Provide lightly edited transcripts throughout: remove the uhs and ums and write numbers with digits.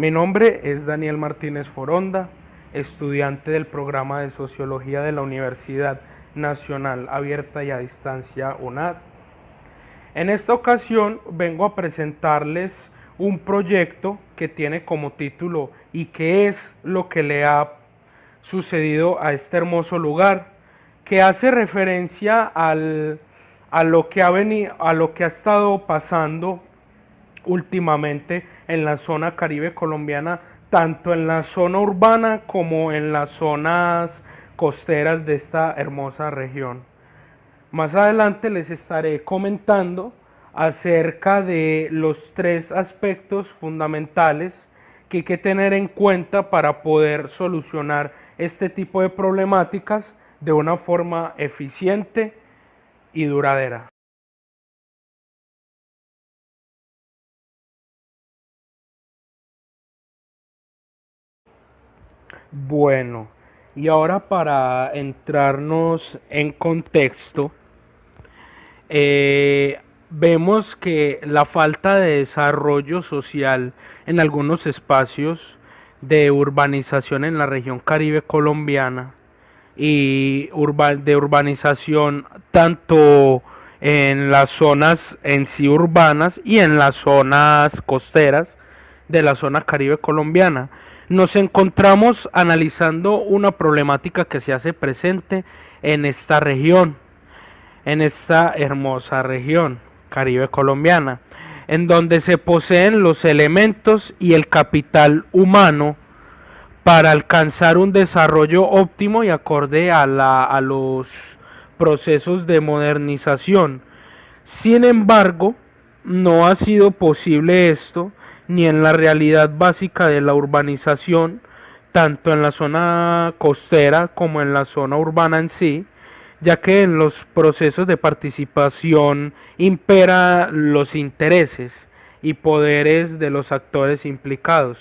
Mi nombre es Daniel Martínez Foronda, estudiante del programa de Sociología de la Universidad Nacional Abierta y a Distancia UNAD. En esta ocasión vengo a presentarles un proyecto que tiene como título ¿Y qué es lo que le ha sucedido a este hermoso lugar?, que hace referencia a lo que a lo que ha estado pasando últimamente en la zona caribe colombiana, tanto en la zona urbana como en las zonas costeras de esta hermosa región. Más adelante les estaré comentando acerca de los tres aspectos fundamentales que hay que tener en cuenta para poder solucionar este tipo de problemáticas de una forma eficiente y duradera. Bueno, y ahora para entrarnos en contexto, vemos que la falta de desarrollo social en algunos espacios de urbanización en la región caribe colombiana y de urbanización tanto en las zonas en sí urbanas y en las zonas costeras de la zona caribe colombiana. Nos encontramos analizando una problemática que se hace presente en esta región, en esta hermosa región caribe colombiana, en donde se poseen los elementos y el capital humano para alcanzar un desarrollo óptimo y acorde a los procesos de modernización. Sin embargo, no ha sido posible esto ni en la realidad básica de la urbanización, tanto en la zona costera como en la zona urbana en sí, ya que en los procesos de participación impera los intereses y poderes de los actores implicados,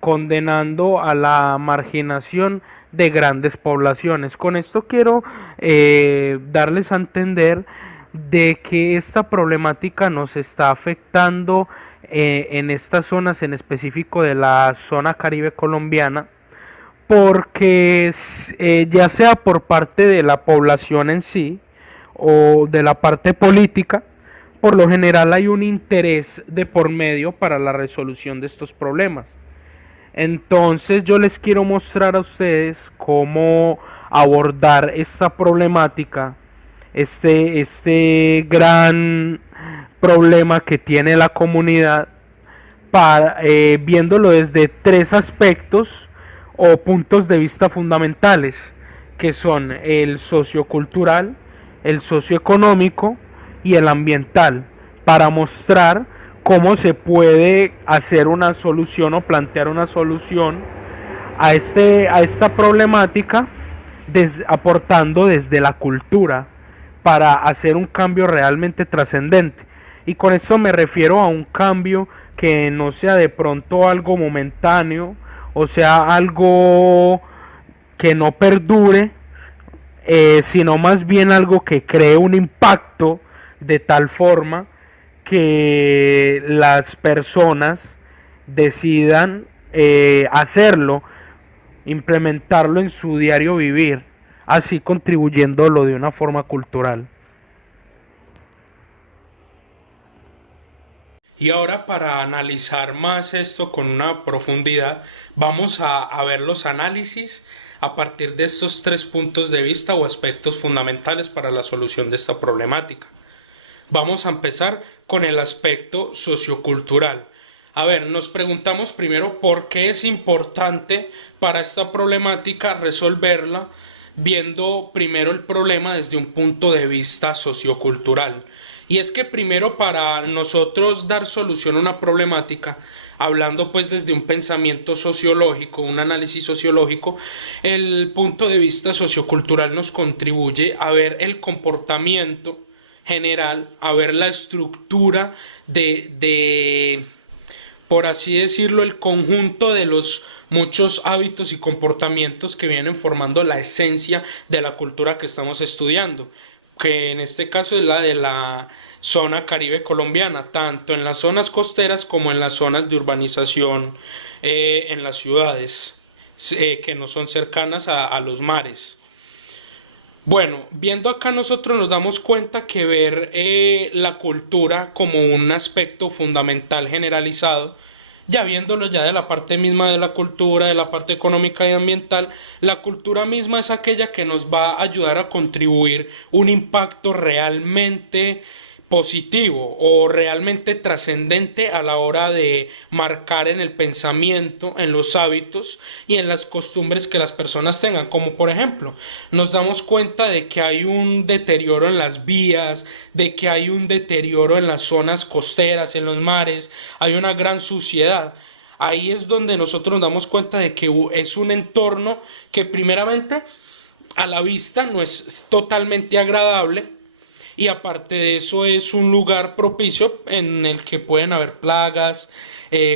condenando a la marginación de grandes poblaciones. Con esto quiero darles a entender de que esta problemática nos está afectando en estas zonas, en específico de la zona caribe colombiana, porque ya sea por parte de la población en sí o de la parte política, por lo general hay un interés de por medio para la resolución de estos problemas. Entonces yo les quiero mostrar a ustedes cómo abordar esta problemática, este gran problema que tiene la comunidad, viéndolo desde tres aspectos o puntos de vista fundamentales, que son el sociocultural, el socioeconómico y el ambiental, para mostrar cómo se puede hacer una solución o plantear una solución a esta problemática, aportando desde la cultura para hacer un cambio realmente trascendente. Y con esto me refiero a un cambio que no sea de pronto algo momentáneo, o sea, algo que no perdure, sino más bien algo que cree un impacto de tal forma que las personas decidan hacerlo, implementarlo en su diario vivir, así contribuyéndolo de una forma cultural. Y ahora para analizar más esto con una profundidad, vamos a ver los análisis a partir de estos tres puntos de vista o aspectos fundamentales para la solución de esta problemática. Vamos a empezar con el aspecto sociocultural. A ver, nos preguntamos primero por qué es importante para esta problemática resolverla viendo primero el problema desde un punto de vista sociocultural. Y es que primero para nosotros dar solución a una problemática, hablando pues desde un pensamiento sociológico, un análisis sociológico, el punto de vista sociocultural nos contribuye a ver el comportamiento general, a ver la estructura por así decirlo, el conjunto de los muchos hábitos y comportamientos que vienen formando la esencia de la cultura que estamos estudiando, que en este caso es la de zona Caribe colombiana, tanto en las zonas costeras como en las zonas de urbanización en las ciudades que no son cercanas a los mares. Bueno, viendo acá nosotros nos damos cuenta que ver la cultura como un aspecto fundamental generalizado, ya viéndolo ya de la parte misma de la cultura, de la parte económica y ambiental, la cultura misma es aquella que nos va a ayudar a contribuir un impacto realmente positivo o realmente trascendente a la hora de marcar en el pensamiento, en los hábitos y en las costumbres que las personas tengan. Como por ejemplo, nos damos cuenta de que hay un deterioro en las vías, de que hay un deterioro en las zonas costeras, en los mares, hay una gran suciedad. Ahí es donde nosotros nos damos cuenta de que es un entorno que primeramente a la vista no es totalmente agradable, y aparte de eso es un lugar propicio en el que pueden haber plagas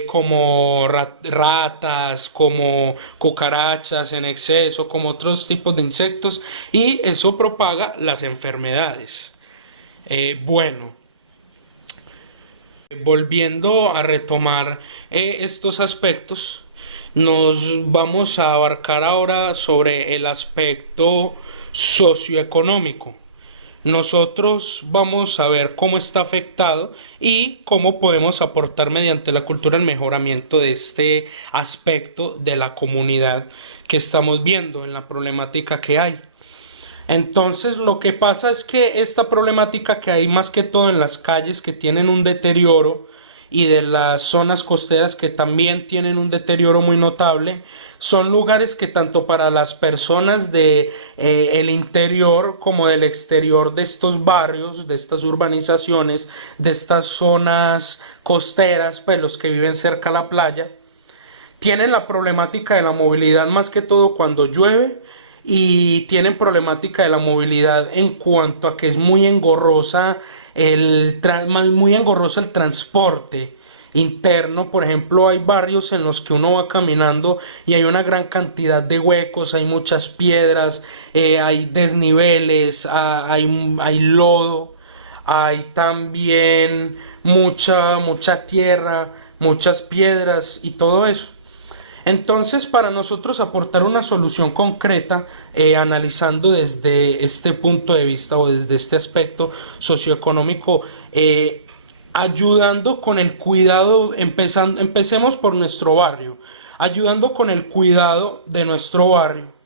como ratas, como cucarachas en exceso, como otros tipos de insectos, y eso propaga las enfermedades. Bueno, volviendo a retomar estos aspectos, nos vamos a abarcar ahora sobre el aspecto socioeconómico. Nosotros vamos a ver cómo está afectado y cómo podemos aportar mediante la cultura el mejoramiento de este aspecto de la comunidad que estamos viendo en la problemática que hay. Entonces lo que pasa es que esta problemática que hay más que todo en las calles que tienen un deterioro y de las zonas costeras que también tienen un deterioro muy notable, son lugares que tanto para las personas de el interior como del exterior de estos barrios, de estas urbanizaciones, de estas zonas costeras, pues los que viven cerca a la playa, tienen la problemática de la movilidad más que todo cuando llueve, y tienen problemática de la movilidad en cuanto a que es muy engorrosa muy engorroso el transporte interno. Por ejemplo, hay barrios en los que uno va caminando y hay una gran cantidad de huecos, hay muchas piedras, hay desniveles, hay lodo, hay también mucha tierra, muchas piedras y todo eso. Entonces, para nosotros aportar una solución concreta, analizando desde este punto de vista o desde este aspecto socioeconómico, ayudando con el cuidado, empecemos por nuestro barrio, ayudando con el cuidado de nuestro barrio.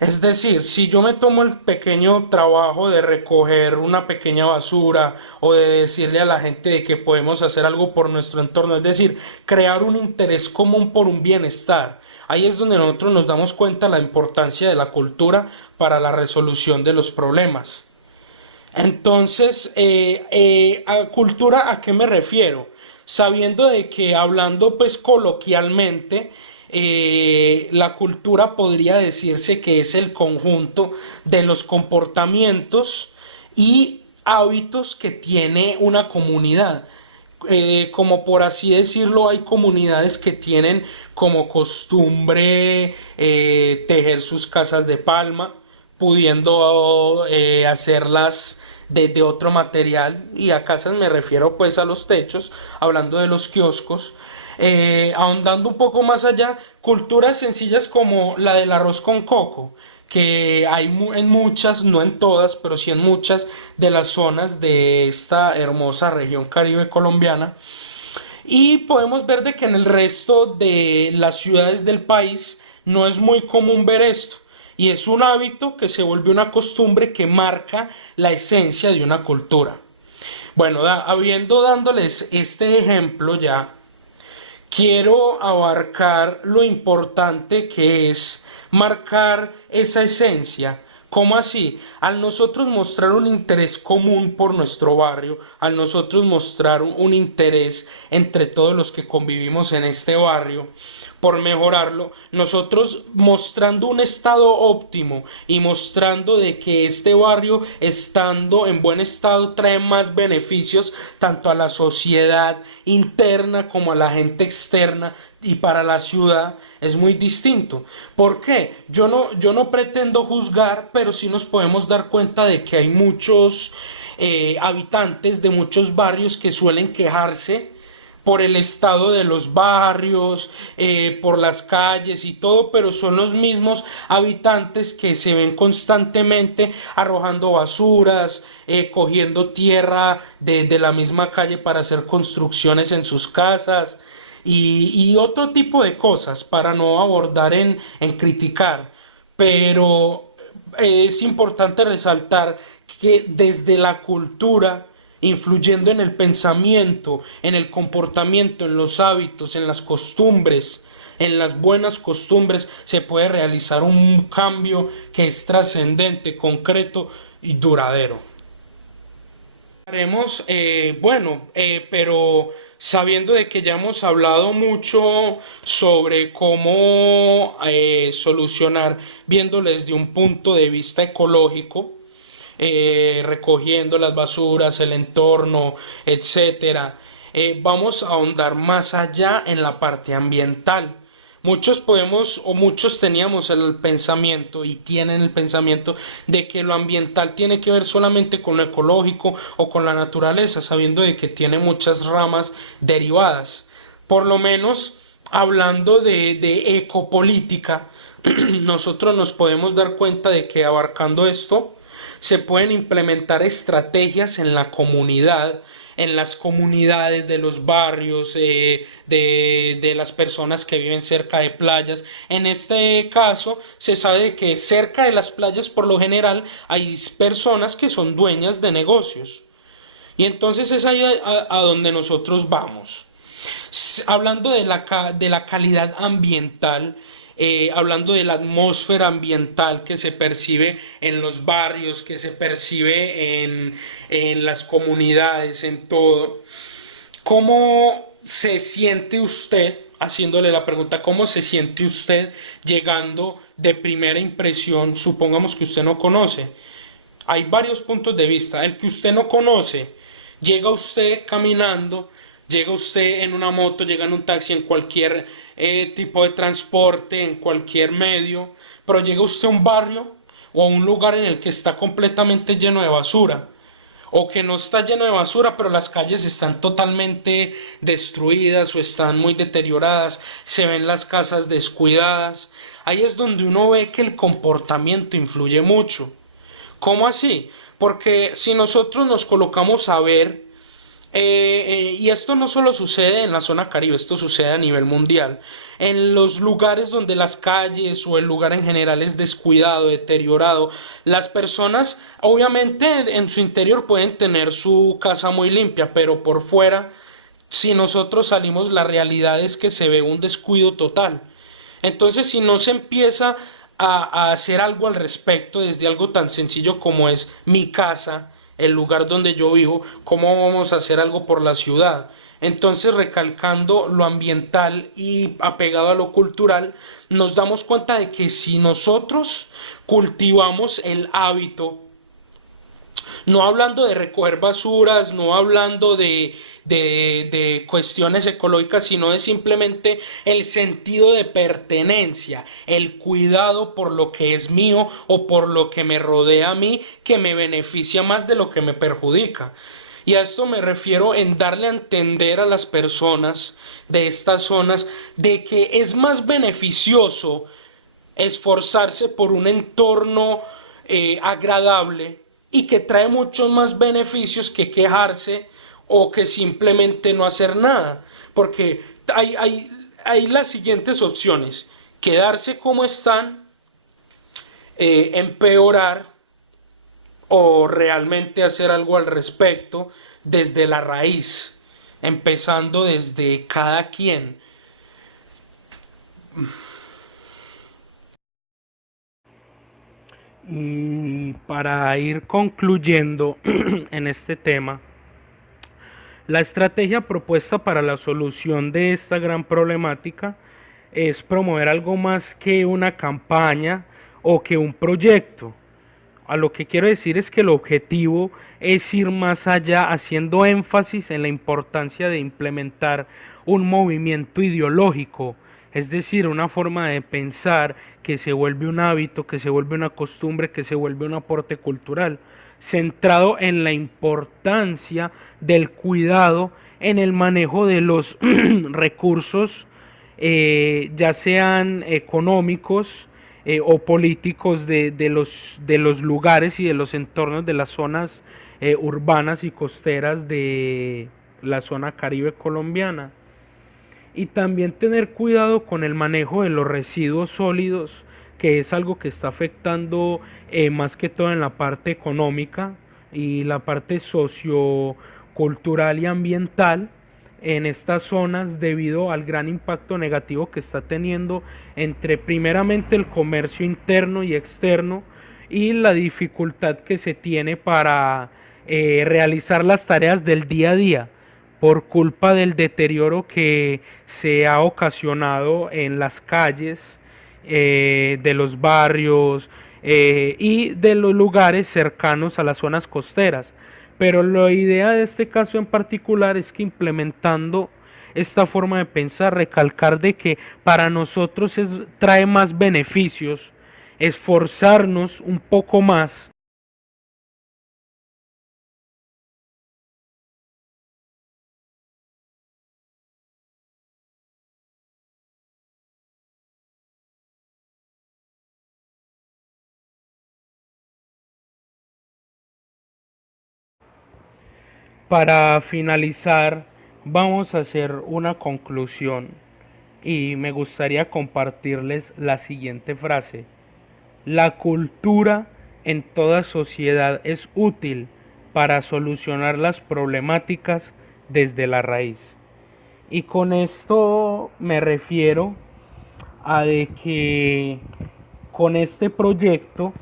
Es decir, si yo me tomo el pequeño trabajo de recoger una pequeña basura o de decirle a la gente de que podemos hacer algo por nuestro entorno, es decir, crear un interés común por un bienestar, ahí es donde nosotros nos damos cuenta de la importancia de la cultura para la resolución de los problemas. Entonces, ¿a cultura a qué me refiero? Sabiendo de que hablando pues coloquialmente, la cultura podría decirse que es el conjunto de los comportamientos y hábitos que tiene una comunidad. Como por así decirlo, hay comunidades que tienen como costumbre tejer sus casas de palma, pudiendo hacerlas de otro material, y a casas me refiero pues a los techos, hablando de los kioscos. Ahondando un poco más allá, culturas sencillas como la del arroz con coco, que hay en muchas, no en todas, pero sí en muchas de las zonas de esta hermosa región caribe colombiana. Y podemos ver de que en el resto de las ciudades del país no es muy común ver esto. Y es un hábito que se vuelve una costumbre que marca la esencia de una cultura. Bueno, habiendo dándoles este ejemplo ya, quiero abarcar lo importante que es marcar esa esencia. ¿Cómo así? Al nosotros mostrar un interés común por nuestro barrio, al nosotros mostrar un interés entre todos los que convivimos en este barrio, por mejorarlo, nosotros mostrando un estado óptimo y mostrando de que este barrio estando en buen estado trae más beneficios tanto a la sociedad interna como a la gente externa, y para la ciudad es muy distinto. ¿Por qué? Yo no pretendo juzgar, pero sí nos podemos dar cuenta de que hay muchos habitantes de muchos barrios que suelen quejarse por el estado de los barrios, por las calles y todo, pero son los mismos habitantes que se ven constantemente arrojando basuras, cogiendo tierra de la misma calle para hacer construcciones en sus casas y otro tipo de cosas para no abordar en criticar. Pero es importante resaltar que desde la cultura, influyendo en el pensamiento, en el comportamiento, en los hábitos, en las costumbres, en las buenas costumbres, se puede realizar un cambio que es trascendente, concreto y duradero. Haremos, pero sabiendo de que ya hemos hablado mucho sobre cómo solucionar, viéndolo desde un punto de vista ecológico, recogiendo las basuras, el entorno, etcétera. Vamos a ahondar más allá en la parte ambiental. Muchos podemos o muchos teníamos el pensamiento y tienen el pensamiento de que lo ambiental tiene que ver solamente con lo ecológico o con la naturaleza, sabiendo de que tiene muchas ramas derivadas. Por lo menos hablando de ecopolítica, nosotros nos podemos dar cuenta de que abarcando esto se pueden implementar estrategias en la comunidad, en las comunidades de los barrios, de las personas que viven cerca de playas. En este caso, se sabe que cerca de las playas, por lo general, hay personas que son dueñas de negocios. Y entonces es ahí a donde nosotros vamos. Hablando de la calidad ambiental, hablando de la atmósfera ambiental que se percibe en los barrios, que se percibe en las comunidades, en todo. ¿Cómo se siente usted, haciéndole la pregunta, cómo se siente usted llegando de primera impresión, supongamos que usted no conoce? Hay varios puntos de vista. El que usted no conoce, llega usted caminando, llega usted en una moto, llega en un taxi, en cualquier tipo de transporte, en cualquier medio, pero llega usted a un barrio o a un lugar en el que está completamente lleno de basura, o que no está lleno de basura, pero las calles están totalmente destruidas o están muy deterioradas, se ven las casas descuidadas. Ahí es donde uno ve que el comportamiento influye mucho. ¿Cómo así? Porque si nosotros nos colocamos a ver, y esto no solo sucede en la zona Caribe, esto sucede a nivel mundial, en los lugares donde las calles o el lugar en general es descuidado, deteriorado, las personas obviamente en su interior pueden tener su casa muy limpia, pero por fuera, si nosotros salimos, la realidad es que se ve un descuido total. Entonces, si no se empieza a hacer algo al respecto, desde algo tan sencillo como es mi casa, el lugar donde yo vivo, ¿cómo vamos a hacer algo por la ciudad? Entonces, recalcando lo ambiental y apegado a lo cultural, nos damos cuenta de que si nosotros cultivamos el hábito, no hablando de recoger basuras, no hablando de cuestiones ecológicas, sino de simplemente el sentido de pertenencia, el cuidado por lo que es mío o por lo que me rodea a mí, que me beneficia más de lo que me perjudica. Y a esto me refiero en darle a entender a las personas de estas zonas de que es más beneficioso esforzarse por un entorno agradable y que trae muchos más beneficios que quejarse o que simplemente no hacer nada. Porque hay las siguientes opciones: quedarse como están, empeorar o realmente hacer algo al respecto desde la raíz, empezando desde cada quien. Y para ir concluyendo en este tema, la estrategia propuesta para la solución de esta gran problemática es promover algo más que una campaña o que un proyecto. A lo que quiero decir es que el objetivo es ir más allá, haciendo énfasis en la importancia de implementar un movimiento ideológico, es decir, una forma de pensar que se vuelve un hábito, que se vuelve una costumbre, que se vuelve un aporte cultural. centrado en la importancia del cuidado en el manejo de los recursos, ya sean económicos o políticos de los lugares y de los entornos de las zonas urbanas y costeras de la zona caribe colombiana. Y también tener cuidado con el manejo de los residuos sólidos, que es algo que está afectando más que todo en la parte económica y la parte sociocultural y ambiental en estas zonas, debido al gran impacto negativo que está teniendo entre primeramente el comercio interno y externo, y la dificultad que se tiene para realizar las tareas del día a día por culpa del deterioro que se ha ocasionado en las calles de los barrios y de los lugares cercanos a las zonas costeras. Pero la idea de este caso en particular es que, implementando esta forma de pensar, recalcar de que para nosotros trae más beneficios esforzarnos un poco más para finalizar. Vamos a hacer una conclusión y me gustaría compartirles la siguiente frase: la cultura en toda sociedad es útil para solucionar las problemáticas desde la raíz. Y con esto me refiero a de que con este proyecto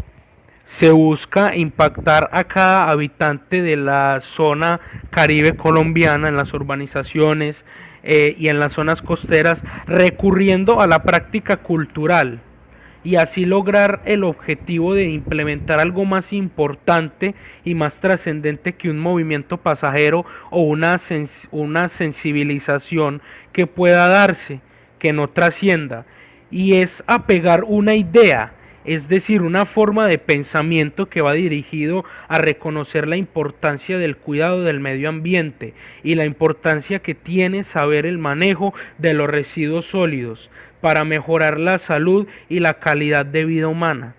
se busca impactar a cada habitante de la zona caribe colombiana, en las urbanizaciones y en las zonas costeras, recurriendo a la práctica cultural, y así lograr el objetivo de implementar algo más importante y más trascendente que un movimiento pasajero o una sensibilización que pueda darse, que no trascienda, y es apegar una idea, es decir, una forma de pensamiento que va dirigido a reconocer la importancia del cuidado del medio ambiente y la importancia que tiene saber el manejo de los residuos sólidos para mejorar la salud y la calidad de vida humana,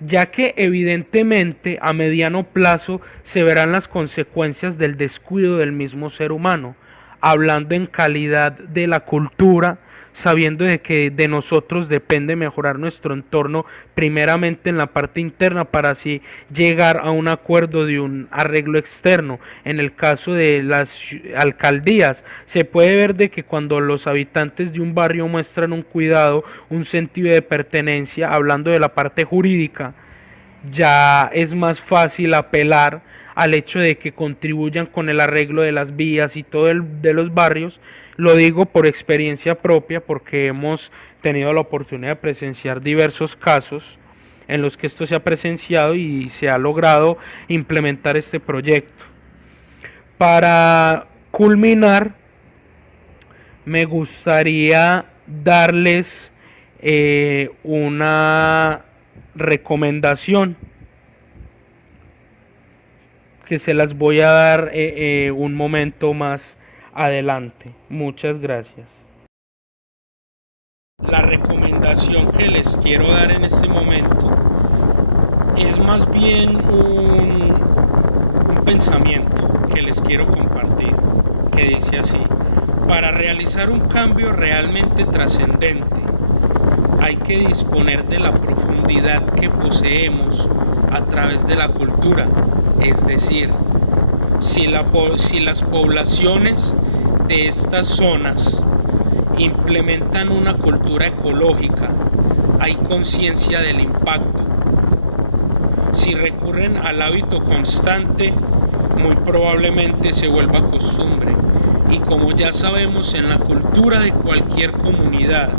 ya que evidentemente a mediano plazo se verán las consecuencias del descuido del mismo ser humano, hablando en calidad de la cultura, sabiendo de que de nosotros depende mejorar nuestro entorno primeramente en la parte interna, para así llegar a un acuerdo de un arreglo externo. En el caso de las alcaldías se puede ver de que cuando los habitantes de un barrio muestran un cuidado, un sentido de pertenencia, hablando de la parte jurídica, ya es más fácil apelar al hecho de que contribuyan con el arreglo de las vías y todo de los barrios. Lo digo por experiencia propia, porque hemos tenido la oportunidad de presenciar diversos casos en los que esto se ha presenciado y se ha logrado implementar este proyecto. Para culminar, me gustaría darles una recomendación que se las voy a dar un momento más adelante. Muchas gracias. La recomendación que les quiero dar en este momento es más bien un pensamiento que les quiero compartir, que dice así: para realizar un cambio realmente trascendente, hay que disponer de la profundidad que poseemos a través de la cultura, es decir, si las poblaciones de estas zonas implementan una cultura ecológica, hay conciencia del impacto. Si recurren al hábito constante, muy probablemente se vuelva costumbre. Y como ya sabemos, en la cultura de cualquier comunidad,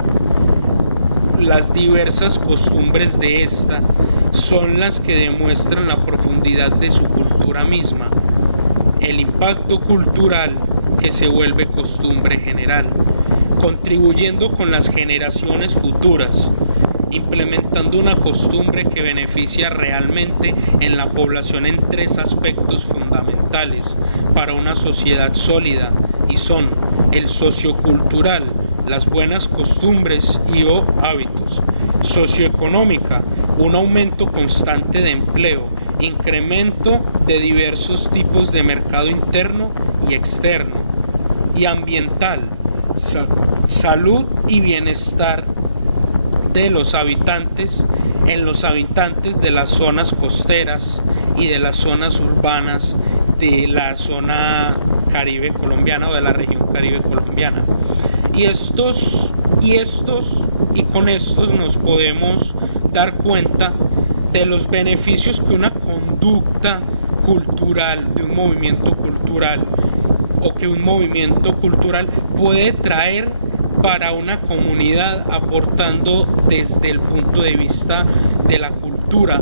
las diversas costumbres de esta son las que demuestran la profundidad de su cultura misma, el impacto cultural que se vuelve costumbre general, contribuyendo con las generaciones futuras implementando una costumbre que beneficia realmente en la población en tres aspectos fundamentales para una sociedad sólida, y son el sociocultural, las buenas costumbres y o hábitos; socioeconómica, un aumento constante de empleo, incremento de diversos tipos de mercado interno y externo; y ambiental, salud y bienestar de los habitantes de las zonas costeras y de las zonas urbanas de la zona Caribe colombiana o de la región Caribe colombiana. Y con estos nos podemos dar cuenta de los beneficios que una conducta cultural, de un movimiento cultural, o que un movimiento cultural puede traer para una comunidad, aportando desde el punto de vista de la cultura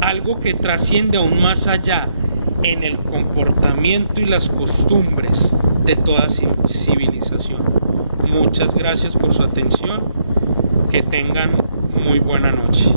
algo que trasciende aún más allá en el comportamiento y las costumbres de toda civilización. Muchas gracias por su atención, que tengan muy buena noche.